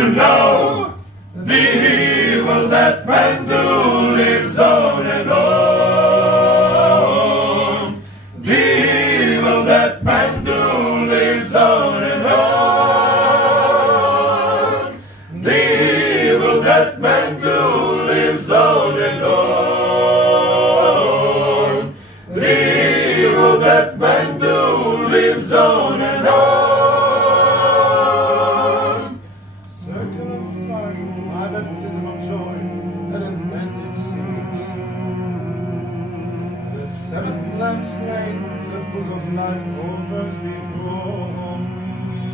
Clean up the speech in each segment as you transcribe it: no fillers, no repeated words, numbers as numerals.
you know the evil that man do lives on and on. The evil that man do lives on and on. The evil that man do lives on and on. The evil that man do lives on and on. Circle of fire, my baptism of joy, at an end it seems. The seventh lamp slain, the book of life opens before me.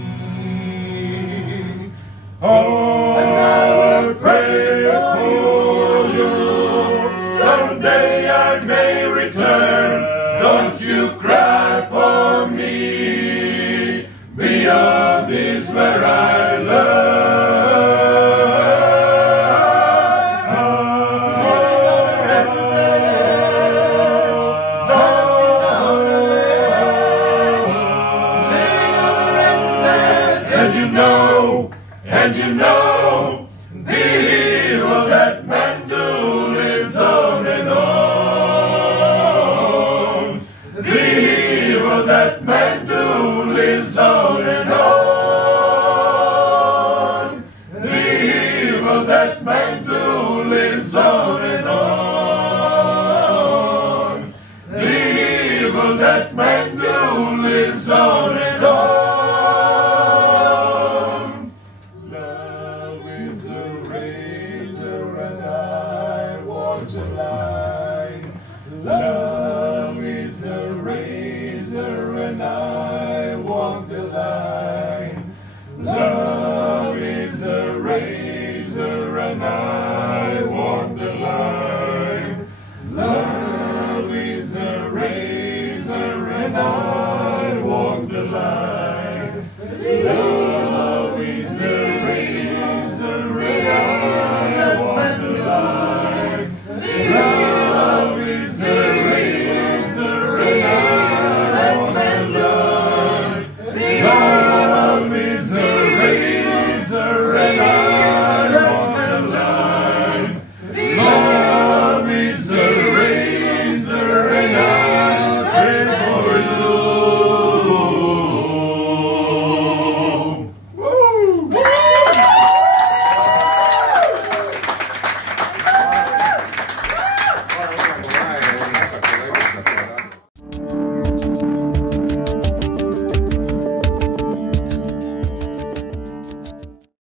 Oh, and I will pray for you. Someday I may return. Don't you cry for me. Beyond is where I learn. And you know, the evil that man do lives on and on. The evil that man do lives on and on. The evil that man do lives on and on. The evil that man do lives on and on. Love is a razor and I walk the line. Love is a razor and I walk the line. Love is a razor and I